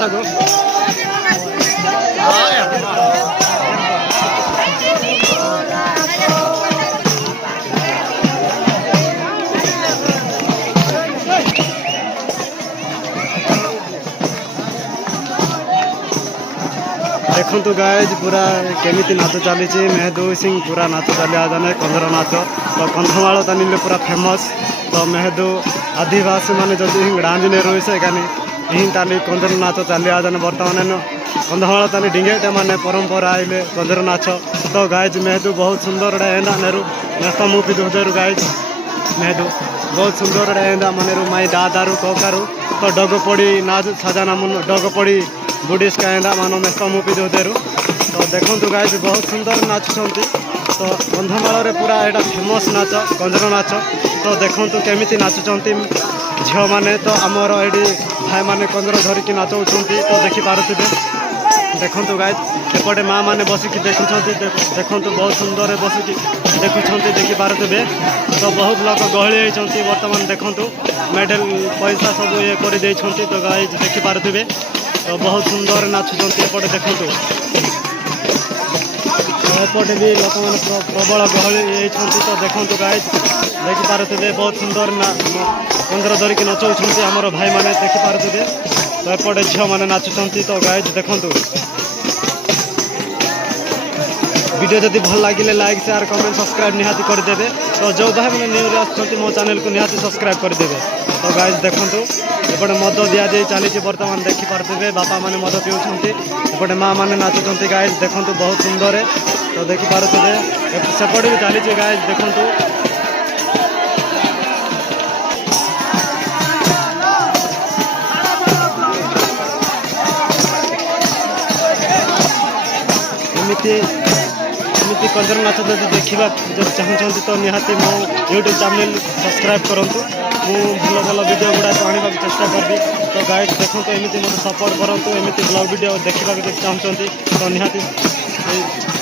देखु गाइज पूरा केमी नाच चली मेहदू सिंह पूरा नाच चलिया जाने कंधर नाच तो कंधमाल तानी पूरा फेमस तो मेहदू आदिवासी माने जदि डांजने रही से हिं ताली कंधर नाच चलिया जाने बर्तमान कंधमाल तानी डिंगेटे माने परंपरा आइले कंधर नाच तो गाइज मेहदू बहुत सुंदर एंदा नेरू नेता मुफी दुहदेरू गाइज मेहदू बहुत सुंदर एंदा मनेरू माई दादारू ककारू तो डग पड़ी नाच साजाना मुन डग पड़ी बुढ़ीस का एंदा मान मेस्ता मुपी दोदेरू तो देखु गाइज बहुत सुंदर नाचुंट तो कंधमाल पूरा यहाँ फेमस नाच कंजर नाच तो देखु केमी नाचुंट झील मैंने तो आमर ये भाई मैंने कंजर धरिकी नाचौं तो देखिपे देखु गाइज एपटे माँ मैंने बसिक देखुं देखु बहुत सुंदर बसिक देखुं देखिपे तो बहुत लोग गहली होती बर्तमान देखु मेडल पैसा सब ये कर तो गाइज देखिपे तो बहुत सुंदर नाचुंट एपटे देखु एपटे भी लोक मैंने प्रबल गहली तो देखु गाइज देखिपे बहुत सुंदर कंजर धरिकी नचौं आमर भाई मैंने देखिपे तो एपटे झील मैंने नाचुंट तो गाइज देखु वीडियो जदि भल लगे लाइक शेयर कमेंट सब्सक्राइब निहाती करदे तो जो भाई मैंने न्यूज आसुँच मो चैनल को निहाती सब्सक्राइब करदे तो गाइज देखु एपटे मद दि जा चली बर्तमान देखिपे बापा मैंने मद पीछे एपटे माँ मैंने नाचुंट गाइज देखु बहुत सुंदर तो देखिपे सेपटे भी चली गाइज देखु एमती कंजर नाच जब देखा जब चाहूँ तो निहाती मो यूट्यूब चैनल सब्सक्राइब करूँ मु भल भल वीडियो गुड़ा आने चेष्टा करी तो गाइड देखो एमती मतलब सपोर्ट करूँ एमती ब्लॉग वीडियो देखा चाहूँ तो निहाती